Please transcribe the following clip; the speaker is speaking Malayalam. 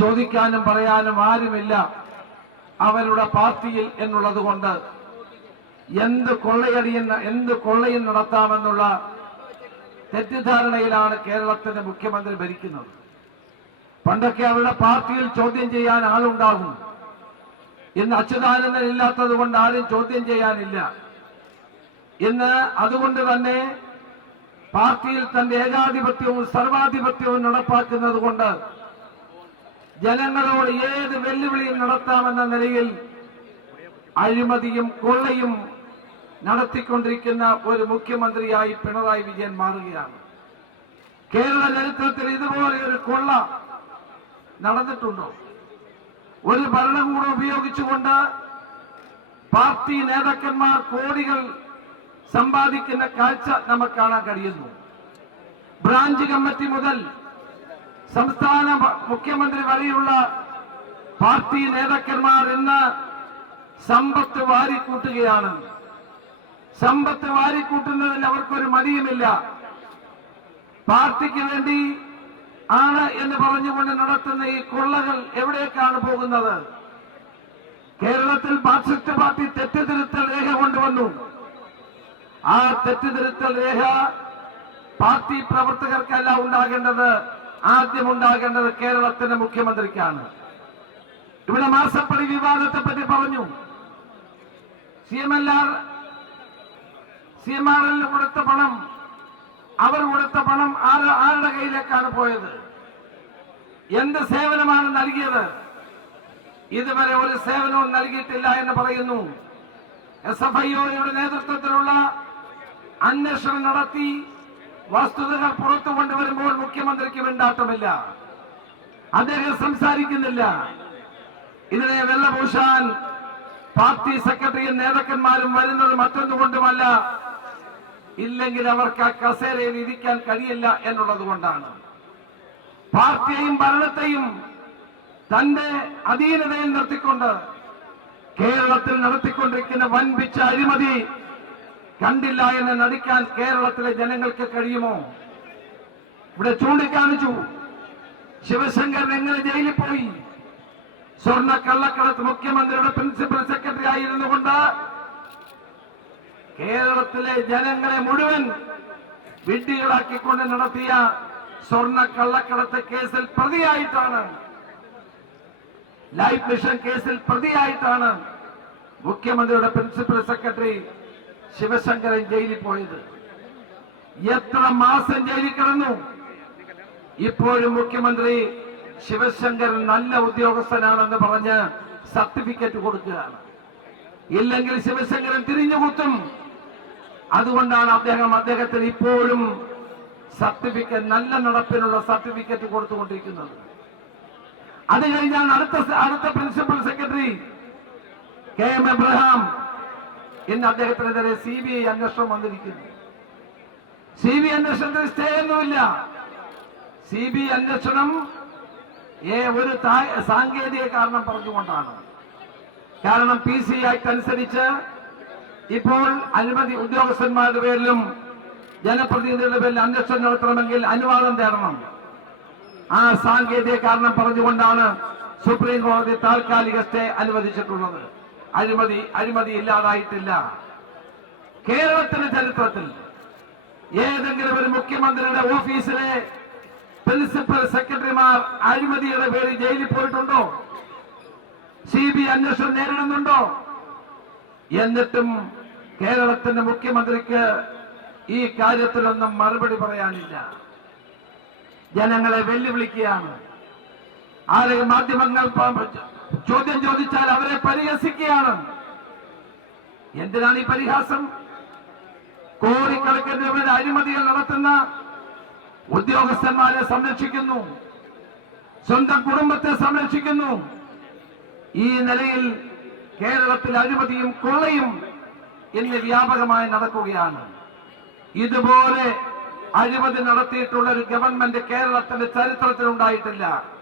ചോദിക്കാനും പറയാനും ആരുമില്ല. അവരുടെ പാർട്ടിയിൽ എന്നുള്ളത് കൊണ്ട് എന്ത് കൊള്ളയടിയുന്ന എന്ത് കൊള്ളയും നടത്താമെന്നുള്ള തെറ്റിദ്ധാരണയിലാണ് കേരളത്തിന്റെ മുഖ്യമന്ത്രി ഭരിക്കുന്നത്. പണ്ടൊക്കെ അവരുടെ പാർട്ടിയിൽ ചോദ്യം ചെയ്യാൻ ആളുണ്ടാകും. ഇന്ന് അച്യുതാനന്ദൻ ഇല്ലാത്തത് കൊണ്ട് ആരും ചോദ്യം ചെയ്യാനില്ല. ഇന്ന് അതുകൊണ്ട് തന്നെ പാർട്ടിയിൽ തന്റെ ഏകാധിപത്യവും സർവാധിപത്യവും നടപ്പാക്കുന്നത് കൊണ്ട് ജനങ്ങളോട് ഏത് വെല്ലുവിളിയും നടത്താമെന്ന നിലയിൽ അഴിമതിയും കൊള്ളയും നടത്തിക്കൊണ്ടിരിക്കുന്ന ഒരു മുഖ്യമന്ത്രിയായി പിണറായി വിജയൻ മാറുകയാണ്. കേരള ചരിത്രത്തിൽ ഇതുപോലെ ഒരു കൊള്ള നടന്നിട്ടുണ്ടോ? ഒരു ഭരണകൂടം ഉപയോഗിച്ചുകൊണ്ട് പാർട്ടി നേതാക്കന്മാർ കോടികൾ സമ്പാദിക്കുന്ന കാഴ്ച നമുക്ക് കാണാൻ കഴിയുന്നു. ബ്രാഞ്ച് കമ്മിറ്റി മുതൽ സംസ്ഥാന മുഖ്യമന്ത്രി വരെയുള്ള പാർട്ടി നേതാക്കന്മാർ ഇന്ന് സമ്പത്ത് വാരിക്കൂട്ടുകയാണ്. സമ്പത്ത് വാരിക്കൂട്ടുന്നതിൽ അവർക്കൊരു മടിയുമില്ല. പാർട്ടിക്ക് വേണ്ടി ആണ് എന്ന് പറഞ്ഞുകൊണ്ട് നടത്തുന്ന ഈ കൊള്ളകൾ എവിടേക്കാണ് പോകുന്നത്? കേരളത്തിൽ മാർക്സിസ്റ്റ് പാർട്ടി തെറ്റുതിരുത്തൽ രേഖ കൊണ്ടുവന്നു. ആ തെറ്റുതിരുത്തൽ രേഖ പാർട്ടി പ്രവർത്തകർക്കല്ല ഉണ്ടാകേണ്ടത്. ആദ്യം ഉണ്ടാകേണ്ടത് കേരളത്തിന്റെ മുഖ്യമന്ത്രിക്കാണ്. ഇവിടെ മാസപ്പടി വിവാദത്തെ പറ്റി പറഞ്ഞു. C M R L C M R എല്ലിന് കൊടുത്ത പണം അവർ കൊടുത്ത പണം ആര് ആരുടെ കയ്യിലേക്കാണ് പോയത്? എന്ത് സേവനമാണ് നൽകിയത്? ഇതുവരെ ഒരു സേവനവും നൽകിയിട്ടില്ല എന്ന് പറയുന്നു. എസ് എഫ് ഐയുടെ നേതൃത്വത്തിലുള്ള അന്വേഷണം നടത്തി വസ്തുതകൾ പുറത്തു കൊണ്ടുവരുമ്പോൾ മുഖ്യമന്ത്രിക്ക് വേണ്ടാട്ടമില്ല. അദ്ദേഹം സംസാരിക്കുന്നില്ല. ഇതിനെ വെള്ളപൂശാൻ പാർട്ടി സെക്രട്ടറിയും നേതാക്കന്മാരും വരുന്നത് മറ്റൊന്നുകൊണ്ടുമല്ല ഇല്ലെങ്കിൽ അവർക്ക് ആ കസേരയിൽ ഇരിക്കാൻ കഴിയില്ല എന്നുള്ളത് കൊണ്ടാണ്. പാർട്ടിയെയും ഭരണത്തെയും തന്റെ അധീനതയിൽ നിർത്തിക്കൊണ്ട് കേരളത്തിൽ നടത്തിക്കൊണ്ടിരിക്കുന്ന വൻപിച്ച അഴിമതി കണ്ടില്ല എന്ന് നടിക്കാൻ കേരളത്തിലെ ജനങ്ങൾക്ക് കഴിയുമോ? ഇവിടെ ചൂണ്ടിക്കാണിച്ചു. ശിവശങ്കർ എങ്ങനെ ജയിലിൽ പോയി? സ്വർണ കള്ളക്കടത്ത് മുഖ്യമന്ത്രിയുടെ പ്രിൻസിപ്പൽ സെക്രട്ടറി ആയിരുന്നു കൊണ്ട് കേരളത്തിലെ ജനങ്ങളെ മുഴുവൻ വിഡ്ഢികളാക്കിക്കൊണ്ട് നടത്തിയ സ്വർണ കള്ളക്കടത്ത് കേസിൽ പ്രതിയായിട്ടാണ്. ലൈഫ് മിഷൻ കേസിൽ പ്രതിയായിട്ടാണ് മുഖ്യമന്ത്രിയുടെ പ്രിൻസിപ്പൽ സെക്രട്ടറി ശിവശങ്കരൻ ജയിലിൽ പോയത്. എത്ര മാസം ജയിലിൽ കിടന്നു? ഇപ്പോഴും മുഖ്യമന്ത്രി ശിവശങ്കരൻ നല്ല ഉദ്യോഗസ്ഥനാണെന്ന് പറഞ്ഞ് സർട്ടിഫിക്കറ്റ് കൊടുക്കുകയാണ്. ഇല്ലെങ്കിൽ ശിവശങ്കരൻ തിരിഞ്ഞുകുത്തും അതുകൊണ്ടാണ് അദ്ദേഹം അദ്ദേഹത്തിന് ഇപ്പോഴും സർട്ടിഫിക്കറ്റ് നല്ല നടപ്പിനുള്ള സർട്ടിഫിക്കറ്റ് കൊടുത്തുകൊണ്ടിരിക്കുന്നത്. അത് കഴിഞ്ഞാൽ അടുത്ത അടുത്ത principal secretary K M Abraham ഇന്ന് അദ്ദേഹത്തിനെതിരെ സി ബി ഐ അന്വേഷണം വന്നിരിക്കുന്നു. സി ബി അന്വേഷണത്തിന് സ്റ്റേ ഒന്നുമില്ല സി ബി അന്വേഷണം ഒരു സാങ്കേതിക കാരണം പറഞ്ഞുകൊണ്ടാണ്. കാരണം പി സി ആക്ട് അനുസരിച്ച് ഇപ്പോൾ അനുമതി ഉദ്യോഗസ്ഥന്മാരുടെ പേരിലും ജനപ്രതിനിധികളുടെ പേരിൽ അന്വേഷണം നടത്തണമെങ്കിൽ അനുവാദം തേടണം. ആ സാങ്കേതിക കാരണം പറഞ്ഞുകൊണ്ടാണ് സുപ്രീം കോടതി താൽക്കാലിക സ്റ്റേ അനുവദിച്ചിട്ടുള്ളത്. അഴിമതി അഴിമതി ഇല്ലാതായിട്ടില്ല. കേരളത്തിന്റെ ചരിത്രത്തിൽ ഏതെങ്കിലും ഒരു മുഖ്യമന്ത്രിയുടെ ഓഫീസിലെ പ്രിൻസിപ്പൽ സെക്രട്ടറിമാർ അഴിമതിയുടെ പേരിൽ ജയിലിൽ പോയിട്ടുണ്ടോ? സി ബി അന്വേഷണം നേരിടുന്നുണ്ടോ? എന്നിട്ടും കേരളത്തിന്റെ മുഖ്യമന്ത്രിക്ക് ഈ കാര്യത്തിലൊന്നും മറുപടി പറയാനില്ല. ജനങ്ങളെ വെല്ലുവിളിക്കുകയാണ്. ആരെയും മാധ്യമങ്ങൾ ചോദ്യം ചോദിച്ചാൽ അവരെ പരിഹസിക്കുകയാണ്. എന്തിനാണ് ഈ പരിഹാസം? കോടിക്കണക്കിന് രൂപയുടെ അഴിമതികൾ നടത്തുന്ന ഉദ്യോഗസ്ഥന്മാരെ സംരക്ഷിക്കുന്നു. സ്വന്തം കുടുംബത്തെ സംരക്ഷിക്കുന്നു. ഈ നിലയിൽ കേരളത്തിൽ അഴിമതിയും കൊള്ളയും ഇന്ന് വ്യാപകമായി നടക്കുകയാണ്. ഇതുപോലെ അഴിമതി നടത്തിയിട്ടുള്ള ഒരു ഗവൺമെന്റ് കേരളത്തിന്റെ ചരിത്രത്തിൽ ഉണ്ടായിട്ടില്ല